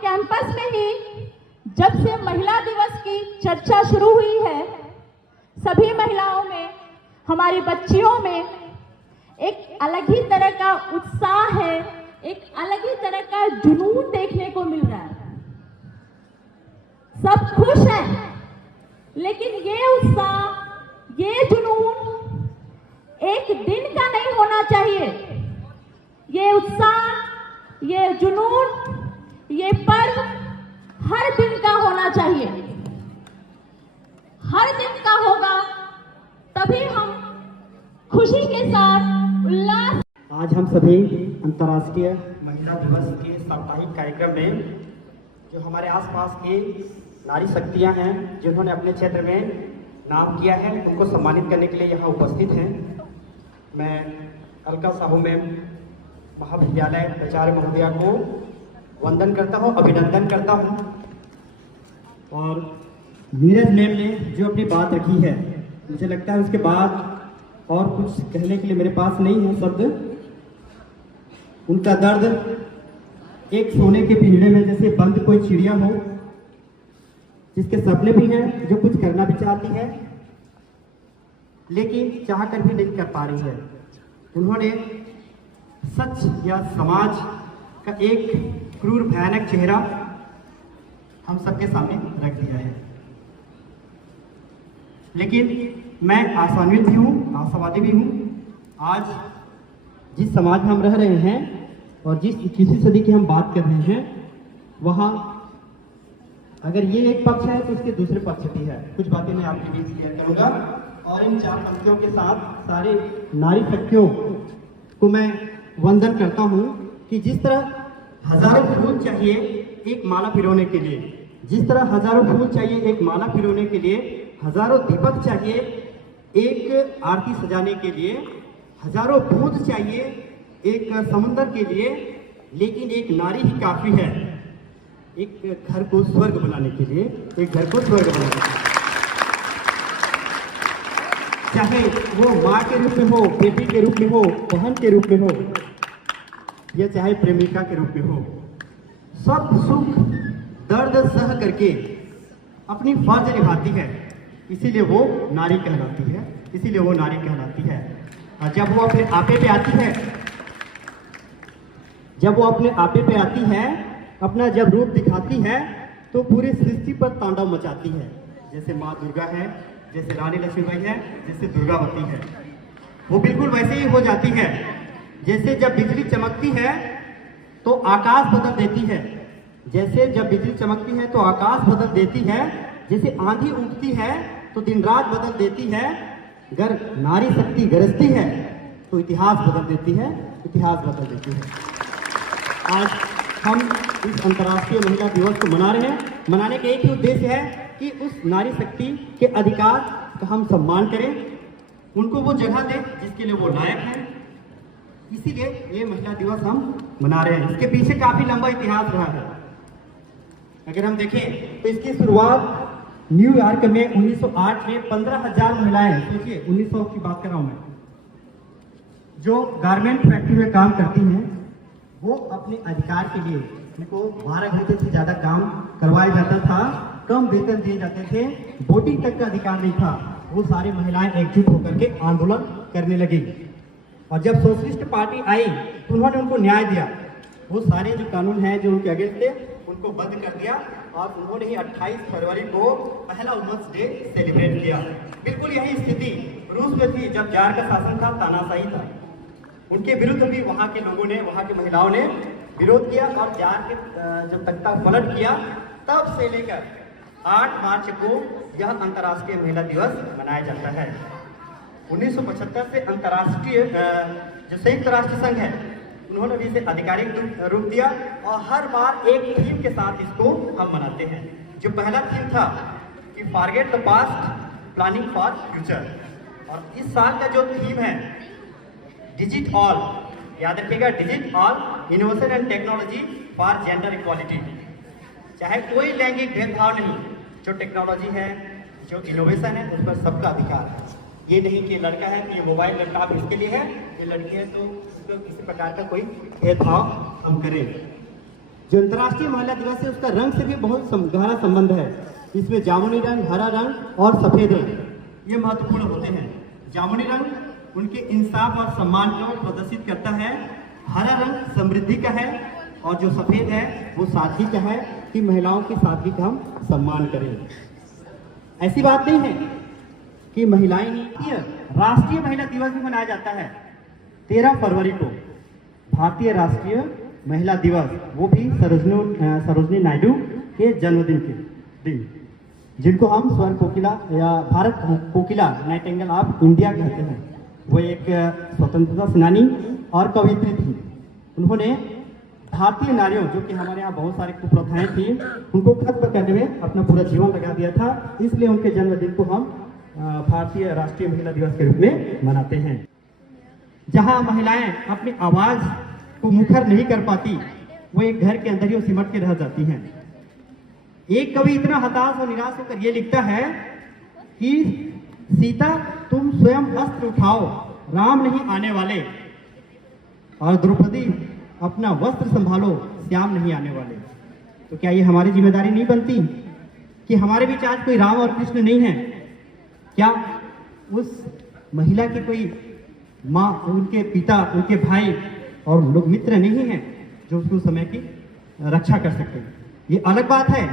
Campus में ही जब से महिला दिवस की चर्चा शुरू हुई है, सभी महिलाओं में, हमारी बच्चियों में एक अलग ही तरह का उत्साह है, एक अलग ही तरह का जुनून देखने को मिल रहा है। सब खुश हैं, लेकिन ये उत्साह, ये जुनून एक दिन का नहीं होना चाहिए। ये उत्साह, ये जुनून, ये पर्व हर दिन का होना चाहिए। हर दिन का होगा तभी हम खुशी के साथ उल्लास। आज हम सभी अंतर्राष्ट्रीय महिला दिवस के साप्ताहिक कार्यक्रम में जो हमारे आसपास के नारी शक्तियां हैं, जिन्होंने अपने क्षेत्र में नाम किया है, उनको सम्मानित करने के लिए यहाँ उपस्थित हैं। मैं अलका साहू मैम महाविद्यालय प्राचार्य महोदया को वंदन करता हूँ, अभिनंदन करता हूँ। और नीरज मैम ने जो अपनी बात रखी है, मुझे लगता है उसके बाद और कुछ कहने के लिए मेरे पास नहीं है शब्द। उनका दर्द एक सोने के पिंजरे में जैसे बंद कोई चिड़िया हो, जिसके सपने भी हैं, जो कुछ करना भी चाहती है लेकिन चाहकर भी नहीं कर पा रही है। उन्होंने सच या समाज का एक क्रूर भयानक चेहरा हम सबके सामने रख दिया है। लेकिन मैं आशान्वित भी हूँ, आशावादी भी हूँ। आज जिस समाज में हम रह रहे हैं और जिस 21वीं सदी की हम बात कर रहे हैं, वहाँ अगर ये एक पक्ष है तो उसके दूसरे पक्ष भी है। कुछ बातें मैं आपके बीच शेयर करूँगा और इन 4 पंक्तियों के साथ सारे नारी शक्तियों को मैं वंदन करता हूँ कि जिस तरह हजारों फूल चाहिए एक माला पिरोने के लिए, जिस तरह हजारों फूल चाहिए एक माला पिरोने के लिए, हजारों दीपक चाहिए एक आरती सजाने के लिए, हजारों बूंद चाहिए एक समुद्र के लिए, लेकिन एक नारी ही काफी है एक घर को स्वर्ग बनाने के लिए, एक घर को स्वर्ग बनाने के लिए। चाहे वो माँ के रूप में हो, बेटी के रूप में हो, बहन के रूप में हो, या चाहे प्रेमिका के रूप में हो, सब सुख दर्द सह करके अपनी फर्ज निभाती है। इसीलिए वो नारी कहलाती है, इसीलिए वो नारी कहलाती है। और जब वो अपने आपे पे आती है, जब वो अपने आपे पे आती है, अपना जब रूप दिखाती है, तो पूरी सृष्टि पर तांडव मचाती है। जैसे माँ दुर्गा है, जैसे रानी लक्ष्मीबाई है, जैसे दुर्गावती है, वो बिल्कुल वैसे ही हो जाती है। जैसे जब बिजली चमकती है तो आकाश बदल देती है, जैसे जब बिजली चमकती है तो आकाश बदल देती है, जैसे आंधी उठती है तो दिन रात बदल देती है। अगर नारी शक्ति गरजती है तो इतिहास बदल देती है, इतिहास बदल देती है। आज हम इस अंतर्राष्ट्रीय महिला दिवस को मना रहे हैं। मनाने का एक ही उद्देश्य है कि उस नारी शक्ति के अधिकार का हम सम्मान करें, उनको वो जगह दें जिसके लिए वो लायक है। इसीलिए ये महिला दिवस हम मना रहे हैं। इसके पीछे काफी लंबा इतिहास रहा है। अगर हम देखें तो इसकी शुरुआत न्यूयॉर्क में 1908 में 15,000 महिलाएं, सोचिए 1900 की बात कर रहा हूं मैं, जो गारमेंट फैक्ट्री में काम करती हैं, वो अपने अधिकार के लिए उनको 12 घंटे से ज्यादा काम करवाया जाता था, कम वेतन दिए जाते थे, वोटिंग तक का अधिकार नहीं था। वो सारी महिलाएं एकजुट होकर के आंदोलन करने लगी और जब सोशलिस्ट पार्टी आई तो उन्होंने उनको न्याय दिया। वो सारे जो कानून हैं जो उनके अगेंस्ट थे उनको बंद कर दिया और उन्होंने ही 28 फरवरी को पहला वुमेन्स डे सेलिब्रेट किया। बिल्कुल यही स्थिति रूस में थी जब जार का शासन था, तानाशाही था। उनके विरुद्ध भी वहाँ के लोगों ने, वहाँ की महिलाओं ने विरोध किया और जाके जब तख्ता पलट किया तब से लेकर 8 मार्च को यह अंतर्राष्ट्रीय महिला दिवस मनाया जाता है। 1975 से अंतर्राष्ट्रीय जो संयुक्त राष्ट्र संघ है उन्होंने भी इसे आधिकारिक रूप दिया और हर बार एक थीम के साथ इसको हम मनाते हैं। जो पहला थीम था कि forget the past planning for future, और इस साल का जो थीम है डिजिट ऑल, याद रखिएगा digit all innovation and technology for gender equality. चाहे कोई लैंगिक भेदभाव नहीं, जो टेक्नोलॉजी है, जो इनोवेशन है, उस पर सबका अधिकार है। ये नहीं कि लड़का है तो ये मोबाइल लैपटॉप इसके लिए है, ये लड़की है तो उसको किसी प्रकार का कोई भेदभाव हम करें। जो अंतर्राष्ट्रीय महिला दिवस है उसका रंग से भी बहुत गहरा संबंध है। इसमें जामुनी रंग, हरा रंग और सफेद रंग ये महत्वपूर्ण होते हैं। जामुनी रंग उनके इंसाफ और सम्मान को प्रदर्शित करता है, हरा रंग समृद्धि का है और जो सफेद है वो सादगी का है कि महिलाओं की सादगी का हम सम्मान करें। ऐसी बात नहीं है कि महिलाएं ही, राष्ट्रीय महिला दिवस भी मनाया जाता है 13 फरवरी को, भारतीय राष्ट्रीय महिला दिवस, वो भी सरोजनी नायडू के जन्मदिन के दिन, जिनको हम स्वर्ण कोकिला या भारत कोकिला नाइटिंगेल ऑफ इंडिया कहते हैं। वो एक स्वतंत्रता सेनानी और कवयित्री थी। उन्होंने भारतीय नारियों, जो कि हमारे यहाँ बहुत सारी कुप्रथाएं थी, उनको खत्म करने में अपना पूरा जीवन लगा दिया था। इसलिए उनके जन्मदिन को हम भारतीय राष्ट्रीय महिला दिवस के रूप में मनाते हैं। जहां महिलाएं अपनी आवाज को मुखर नहीं कर पाती, वो एक घर के अंदर ही सिमट के रह जाती हैं। एक कवि इतना हताश और निराश होकर ये लिखता है कि सीता तुम स्वयं अस्त्र उठाओ, राम नहीं आने वाले, और द्रौपदी अपना वस्त्र संभालो, श्याम नहीं आने वाले। तो क्या ये हमारी जिम्मेदारी नहीं बनती कि हमारे बीच आज कोई राम और कृष्ण नहीं है? क्या उस महिला की कोई माँ, उनके पिता, उनके भाई और लोग मित्र नहीं हैं जो उसको समय की रक्षा कर सकते हैं? ये अलग बात है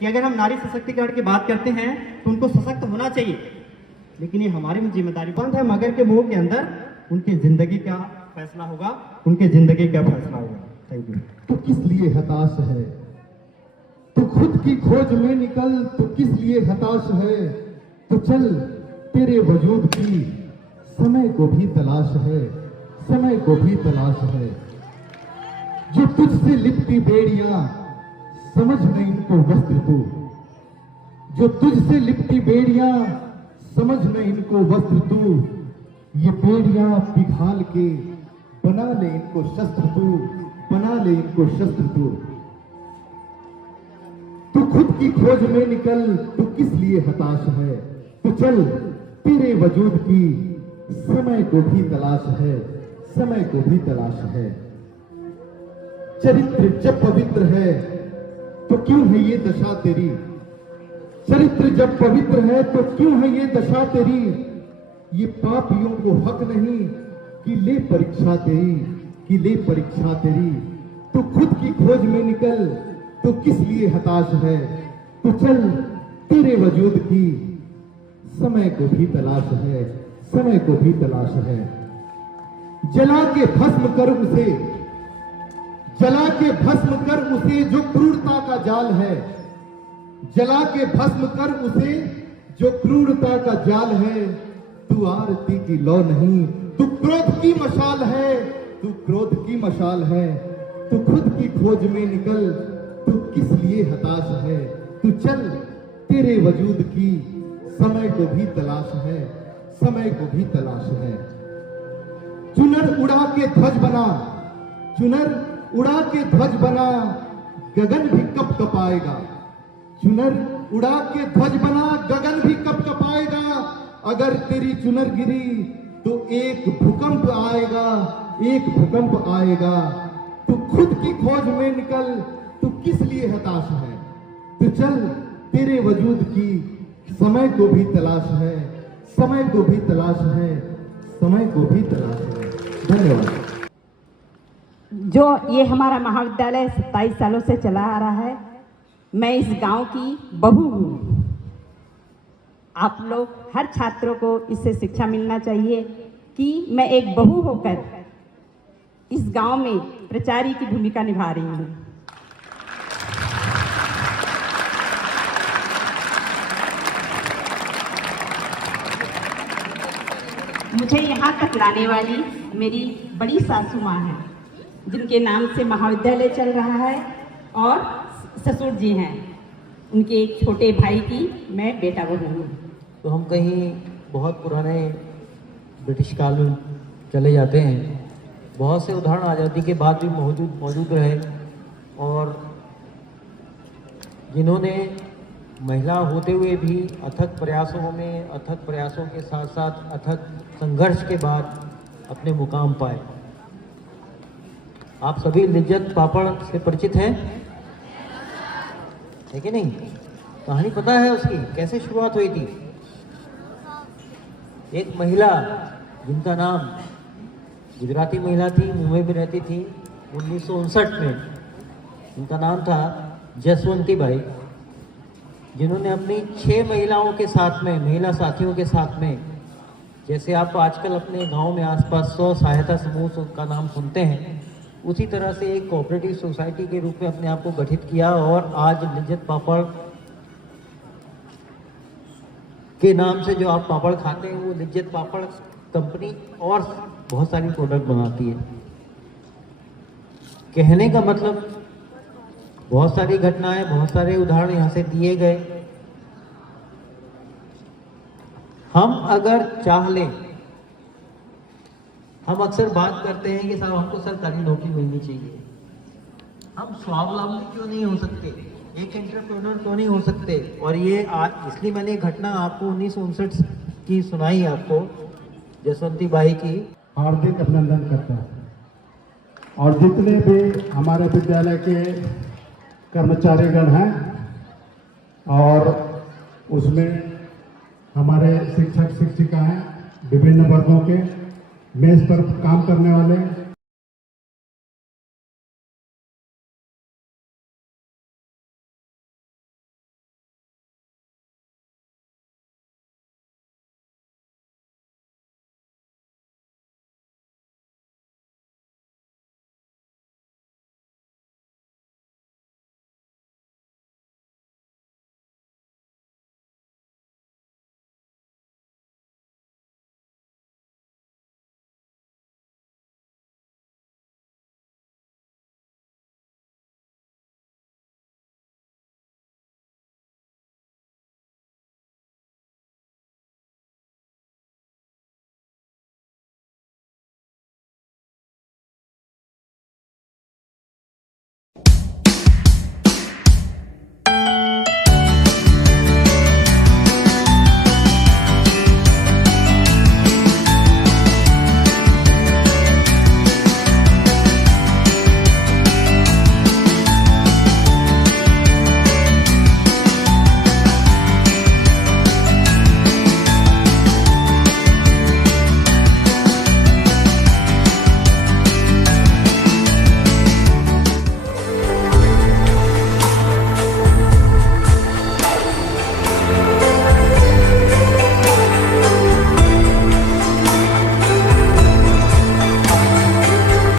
कि अगर हम नारी सशक्तिकरण की बात करते हैं तो उनको सशक्त होना चाहिए, लेकिन ये हमारी भी जिम्मेदारी बंद है। मगर के मुंह के अंदर उनकी जिंदगी का फैसला होगा, उनके जिंदगी का फैसला होगा। Thank you. तो किस लिए हताश है? तो खुद की खोज में निकल, तो किस लिए हताश है? तो चल तेरे वजूद की समय को भी तलाश है, समय को भी तलाश है। जो तुझसे लिपटी बेड़ियां, समझ न इनको वस्त्र तू। जो तुझसे लिपटी बेड़ियां, समझ न इनको वस्त्र तू। ये बेड़ियां पिघाल के बना ले इनको शस्त्र तू, बना ले इनको शस्त्र तू। तू खुद की खोज में निकल, तू किस लिए हताश है? तो चल तेरे वजूद की समय को भी तलाश है, समय को भी तलाश है। चरित्र जब पवित्र है तो क्यों है ये दशा तेरी? चरित्र जब पवित्र है तो क्यों है ये दशा तेरी? ये पापियों को हक नहीं कि ले परीक्षा तेरी, कि ले परीक्षा तेरी। तो खुद की खोज में निकल, तो किस लिए हताश है? तो चल तेरे वजूद की समय को भी तलाश है, समय को भी तलाश है। जला के भस्म कर उसे, जला के भस्म कर उसे जो क्रूरता का जाल है। जला के भस्म कर उसे जो क्रूरता का जाल है। तू आरती की लौ नहीं, तू क्रोध की मशाल है, तू क्रोध की मशाल है। तू खुद की खोज में निकल, तू किस लिए हताश है? तू चल तेरे वजूद की समय को भी तलाश है, समय को भी तलाश है। चुनर उड़ा के ध्वज बना, चुनर उड़ा के ध्वज बना, गगन भी कब कपाएगा। चुनर उड़ा के ध्वज बना, गगन भी कब कपाएगा। अगर तेरी चुनर गिरी तो एक भूकंप आएगा, एक भूकंप आएगा। तू खुद की खोज में निकल, तू किस लिए हताश है? तो चल तेरे वजूद की समय को भी तलाश है, समय को भी तलाश है, समय को भी तलाश है। धन्यवाद। जो ये हमारा महाविद्यालय 27 सालों से चला आ रहा है, मैं इस गांव की बहू हूँ। आप लोग हर छात्रों को इससे शिक्षा मिलना चाहिए कि मैं एक बहू होकर इस गांव में प्रचारी की भूमिका निभा रही हूँ। मुझे यहाँ तक लाने वाली मेरी बड़ी सासू माँ है, जिनके नाम से महाविद्यालय चल रहा है, और ससुर जी हैं, उनके एक छोटे भाई की मैं बेटा बहू हूँ। तो हम कहीं बहुत पुराने ब्रिटिश काल में चले जाते हैं। बहुत से उदाहरण आज़ादी के बाद भी मौजूद रहे, और जिन्होंने महिला होते हुए भी अथक प्रयासों के साथ साथ अथक संघर्ष के बाद अपने मुकाम पाए। आप सभी लिज्जत पापड़ से परिचित हैं, है कि नहीं? कहानी पता है उसकी, कैसे शुरुआत हुई थी? एक महिला जिनका नाम, गुजराती महिला थी, मुंबई में रहती थी 1959 में, उनका नाम था जसवंती बाई, जिन्होंने अपनी 6 महिलाओं के साथ में, महिला साथियों के साथ में, जैसे आप आजकल अपने गांव में आसपास 100 सहायता समूह का नाम सुनते हैं, उसी तरह से एक कोऑपरेटिव सोसाइटी के रूप में अपने आप को गठित किया, और आज लिज्जत पापड़ के नाम से जो आप पापड़ खाते हैं वो लिज्जत पापड़ कंपनी और बहुत सारी प्रोडक्ट बनाती है। कहने का मतलब, बहुत सारी घटनाएं, बहुत सारे उदाहरण यहाँ से दिए गए। हम अगर चाह लें, हम अक्सर बात करते हैं कि साहब हमको सरकारी नौकरी मिलनी चाहिए, हम स्वावलंबी क्यों नहीं हो सकते, एक एंटरप्रेन्योर क्यों नहीं हो सकते। और ये आज इसलिए मैंने एक घटना आपको 1959 की सुनाई, आपको जसवंती बाई की। हार्दिक अभिनंदन करता हूँ। और जितने भी हमारे विद्यालय के कर्मचारीगण हैं, और उसमें हमारे शिक्षक शिक्षिका हैं, विभिन्न वर्गों के, मेज पर काम करने वाले,